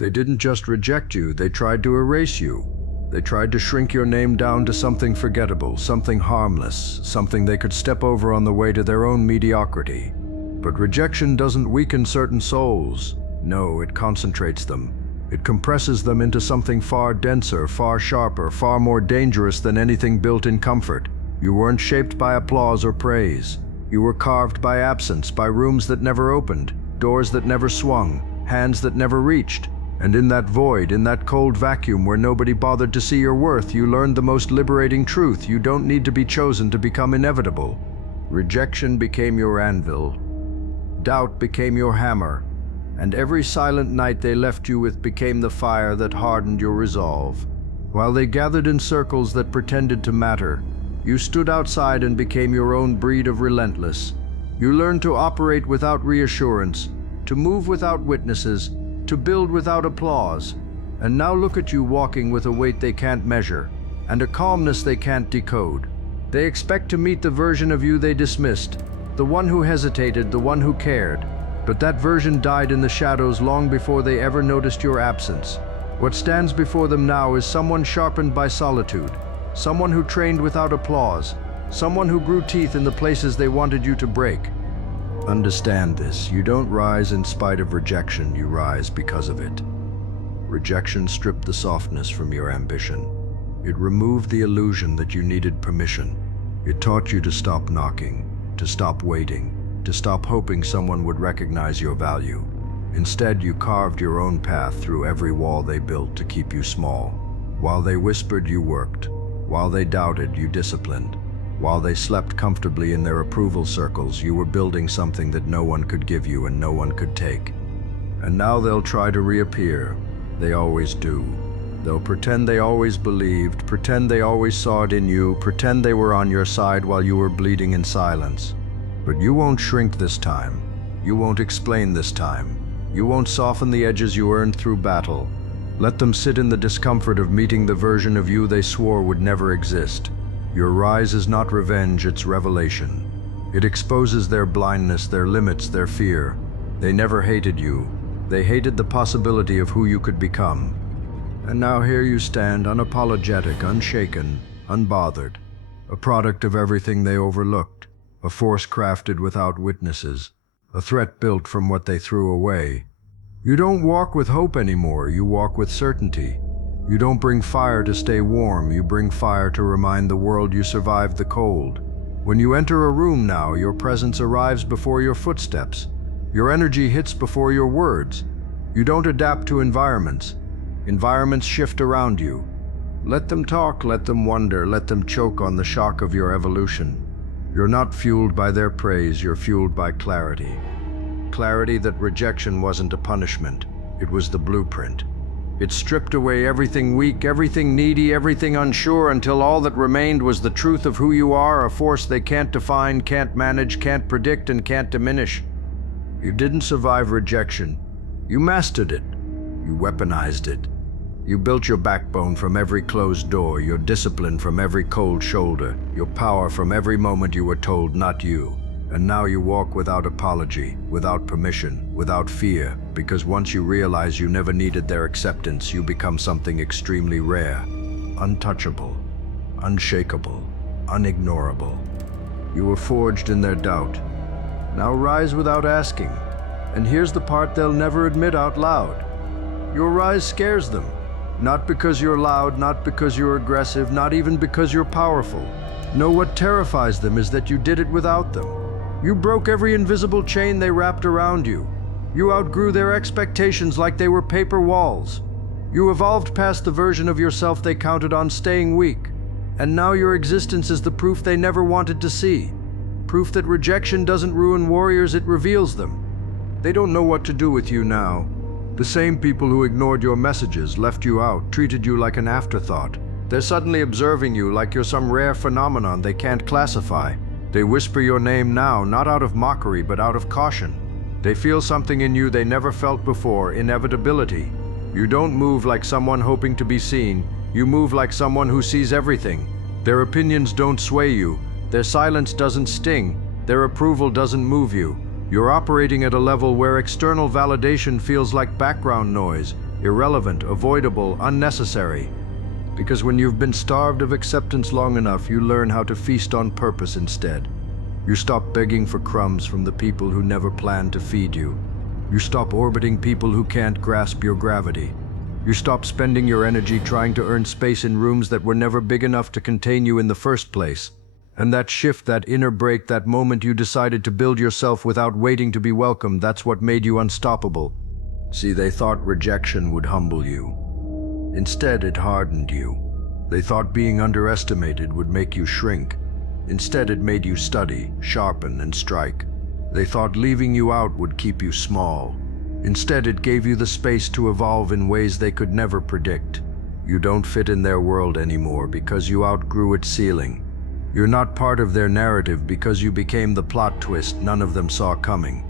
They didn't just reject you, they tried to erase you. They tried to shrink your name down to something forgettable, something harmless, something they could step over on the way to their own mediocrity. But rejection doesn't weaken certain souls. No, it concentrates them. It compresses them into something far denser, far sharper, far more dangerous than anything built in comfort. You weren't shaped by applause or praise. You were carved by absence, by rooms that never opened, doors that never swung, hands that never reached. And in that void, in that cold vacuum where nobody bothered to see your worth, you learned the most liberating truth: you don't need to be chosen to become inevitable. Rejection became your anvil. Doubt became your hammer. And every silent night they left you with became the fire that hardened your resolve. While they gathered in circles that pretended to matter, you stood outside and became your own breed of relentless. You learned to operate without reassurance, to move without witnesses, to build without applause. And now look at you walking with a weight they can't measure, and a calmness they can't decode. They expect to meet the version of you they dismissed, the one who hesitated, the one who cared. But that version died in the shadows long before they ever noticed your absence. What stands before them now is someone sharpened by solitude, someone who trained without applause, someone who grew teeth in the places they wanted you to break. Understand this: you don't rise in spite of rejection, you rise because of it. Rejection stripped the softness from your ambition. It removed the illusion that you needed permission. It taught you to stop knocking, to stop waiting, to stop hoping someone would recognize your value. Instead, you carved your own path through every wall they built to keep you small. While they whispered, you worked. While they doubted, you disciplined. While they slept comfortably in their approval circles, you were building something that no one could give you and no one could take. And now they'll try to reappear. They always do. They'll pretend they always believed, pretend they always saw it in you, pretend they were on your side while you were bleeding in silence. But you won't shrink this time. You won't explain this time. You won't soften the edges you earned through battle. Let them sit in the discomfort of meeting the version of you they swore would never exist. Your rise is not revenge, it's revelation. It exposes their blindness, their limits, their fear. They never hated you. They hated the possibility of who you could become. And now here you stand, unapologetic, unshaken, unbothered. A product of everything they overlooked. A force crafted without witnesses. A threat built from what they threw away. You don't walk with hope anymore, you walk with certainty. You don't bring fire to stay warm, you bring fire to remind the world you survived the cold. When you enter a room now, your presence arrives before your footsteps. Your energy hits before your words. You don't adapt to environments. Environments shift around you. Let them talk, let them wonder, let them choke on the shock of your evolution. You're not fueled by their praise, you're fueled by clarity. Clarity that rejection wasn't a punishment, it was the blueprint. It stripped away everything weak, everything needy, everything unsure, until all that remained was the truth of who you are, a force they can't define, can't manage, can't predict, and can't diminish. You didn't survive rejection. You mastered it. You weaponized it. You built your backbone from every closed door, your discipline from every cold shoulder, your power from every moment you were told not you. And now you walk without apology, without permission, without fear, because once you realize you never needed their acceptance, you become something extremely rare, untouchable, unshakable, unignorable. You were forged in their doubt. Now rise without asking. And here's the part they'll never admit out loud. Your rise scares them. Not because you're loud, not because you're aggressive, not even because you're powerful. No, what terrifies them is that you did it without them. You broke every invisible chain they wrapped around you. You outgrew their expectations like they were paper walls. You evolved past the version of yourself they counted on staying weak. And now your existence is the proof they never wanted to see. Proof that rejection doesn't ruin warriors, it reveals them. They don't know what to do with you now. The same people who ignored your messages, left you out, treated you like an afterthought. They're suddenly observing you like you're some rare phenomenon they can't classify. They whisper your name now, not out of mockery, but out of caution. They feel something in you they never felt before, inevitability. You don't move like someone hoping to be seen. You move like someone who sees everything. Their opinions don't sway you. Their silence doesn't sting. Their approval doesn't move you. You're operating at a level where external validation feels like background noise. irrelevant, avoidable, unnecessary. Because when you've been starved of acceptance long enough, you learn how to feast on purpose instead. You stop begging for crumbs from the people who never planned to feed you. You stop orbiting people who can't grasp your gravity. You stop spending your energy trying to earn space in rooms that were never big enough to contain you in the first place. And that shift, that inner break, that moment you decided to build yourself without waiting to be welcomed, that's what made you unstoppable. See, they thought rejection would humble you. Instead, it hardened you. They thought being underestimated would make you shrink. Instead, it made you study, sharpen, and strike. They thought leaving you out would keep you small. Instead, it gave you the space to evolve in ways they could never predict. You don't fit in their world anymore because you outgrew its ceiling. You're not part of their narrative because you became the plot twist none of them saw coming.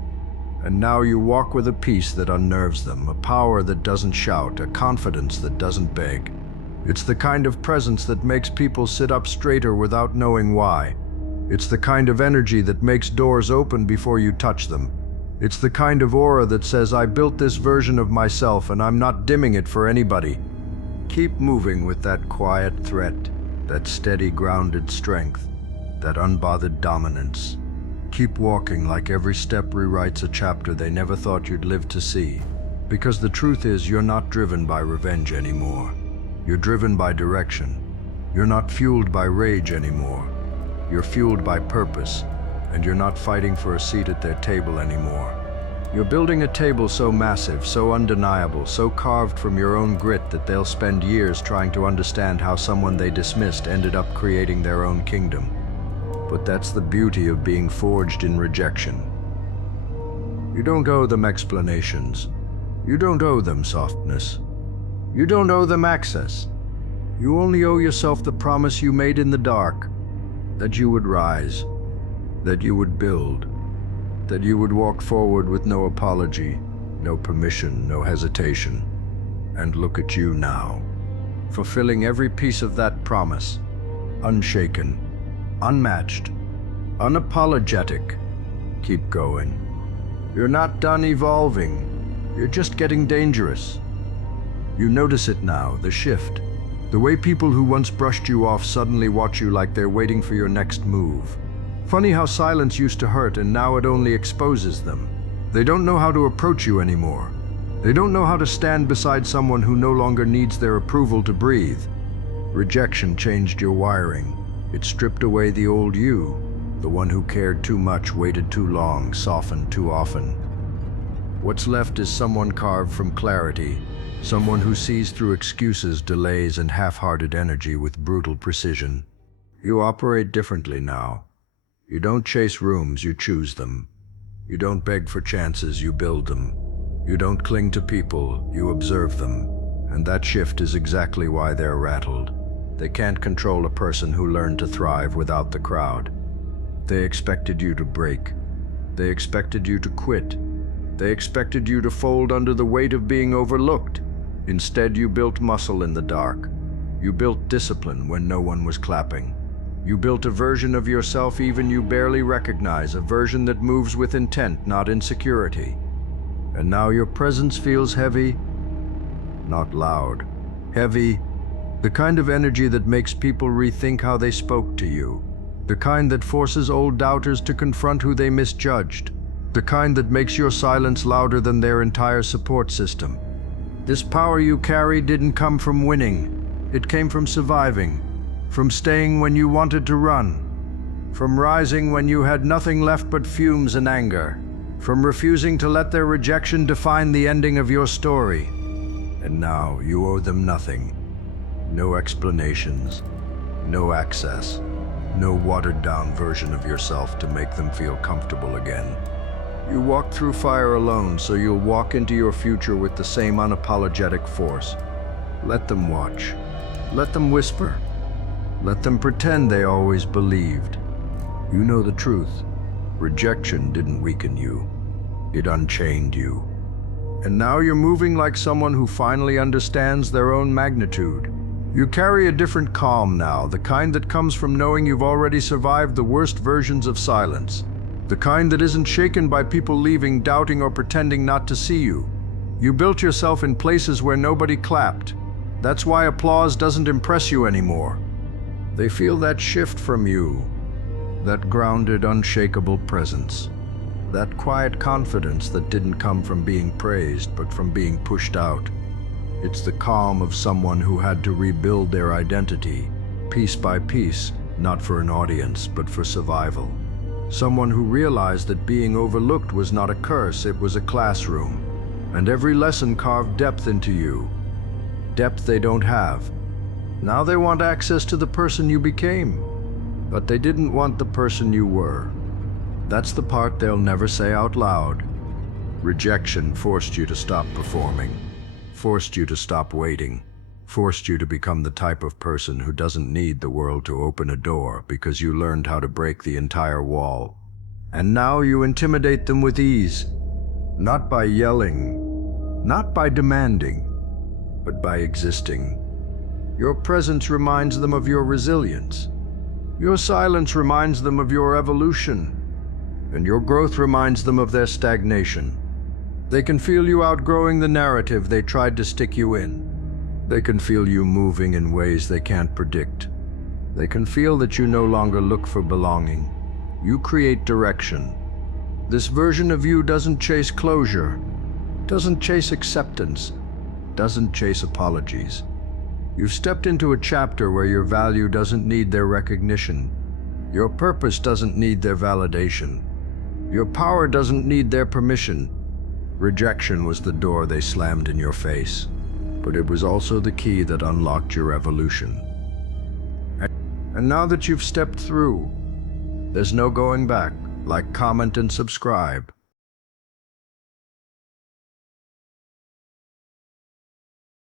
And now you walk with a peace that unnerves them, a power that doesn't shout, a confidence that doesn't beg. It's the kind of presence that makes people sit up straighter without knowing why. It's the kind of energy that makes doors open before you touch them. It's the kind of aura that says, I built this version of myself and I'm not dimming it for anybody. Keep moving with that quiet threat, that steady, grounded strength, that unbothered dominance. Keep walking like every step rewrites a chapter they never thought you'd live to see. Because the truth is, you're not driven by revenge anymore. You're driven by direction. You're not fueled by rage anymore. You're fueled by purpose, and you're not fighting for a seat at their table anymore. You're building a table so massive, so undeniable, so carved from your own grit that they'll spend years trying to understand how someone they dismissed ended up creating their own kingdom. But that's the beauty of being forged in rejection. You don't owe them explanations. You don't owe them softness. You don't owe them access. You only owe yourself the promise you made in the dark, that you would rise, that you would build, that you would walk forward with no apology, no permission, no hesitation. And look at you now, fulfilling every piece of that promise, unshaken, unmatched, unapologetic. Keep going. You're not done evolving. You're just getting dangerous. You notice it now, the shift. The way people who once brushed you off suddenly watch you like they're waiting for your next move. Funny how silence used to hurt and now it only exposes them. They don't know how to approach you anymore. They don't know how to stand beside someone who no longer needs their approval to breathe. Rejection changed your wiring. It stripped away the old you, the one who cared too much, waited too long, softened too often. What's left is someone carved from clarity, someone who sees through excuses, delays, and half-hearted energy with brutal precision. You operate differently now. You don't chase rooms, you choose them. You don't beg for chances, you build them. You don't cling to people, you observe them. And that shift is exactly why they're rattled. They can't control a person who learned to thrive without the crowd. They expected you to break. They expected you to quit. They expected you to fold under the weight of being overlooked. Instead, you built muscle in the dark. You built discipline when no one was clapping. You built a version of yourself even you barely recognize, a version that moves with intent, not insecurity. And now your presence feels heavy, not loud. Heavy, the kind of energy that makes people rethink how they spoke to you. The kind that forces old doubters to confront who they misjudged. The kind that makes your silence louder than their entire support system. This power you carry didn't come from winning. It came from surviving. From staying when you wanted to run. From rising when you had nothing left but fumes and anger. From refusing to let their rejection define the ending of your story. And now you owe them nothing. No explanations, no access, no watered-down version of yourself to make them feel comfortable again. You walk through fire alone, so you'll walk into your future with the same unapologetic force. Let them watch. Let them whisper. Let them pretend they always believed. You know the truth. Rejection didn't weaken you. It unchained you. And now you're moving like someone who finally understands their own magnitude. You carry a different calm now, the kind that comes from knowing you've already survived the worst versions of silence. The kind that isn't shaken by people leaving, doubting, or pretending not to see you. You built yourself in places where nobody clapped. That's why applause doesn't impress you anymore. They feel that shift from you, that grounded, unshakable presence, that quiet confidence that didn't come from being praised, but from being pushed out. It's the calm of someone who had to rebuild their identity, piece by piece, not for an audience, but for survival. Someone who realized that being overlooked was not a curse, it was a classroom. And every lesson carved depth into you. Depth they don't have. Now they want access to the person you became. But they didn't want the person you were. That's the part they'll never say out loud. Rejection forced you to stop performing, forced you to stop waiting, forced you to become the type of person who doesn't need the world to open a door because you learned how to break the entire wall. And now you intimidate them with ease, not by yelling, not by demanding, but by existing. Your presence reminds them of your resilience. Your silence reminds them of your evolution. And your growth reminds them of their stagnation. They can feel you outgrowing the narrative they tried to stick you in. They can feel you moving in ways they can't predict. They can feel that you no longer look for belonging. You create direction. This version of you doesn't chase closure, doesn't chase acceptance, doesn't chase apologies. You've stepped into a chapter where your value doesn't need their recognition. Your purpose doesn't need their validation. Your power doesn't need their permission. Rejection was the door they slammed in your face, but it was also the key that unlocked your evolution. And now that you've stepped through, there's no going back. Like, comment, and subscribe.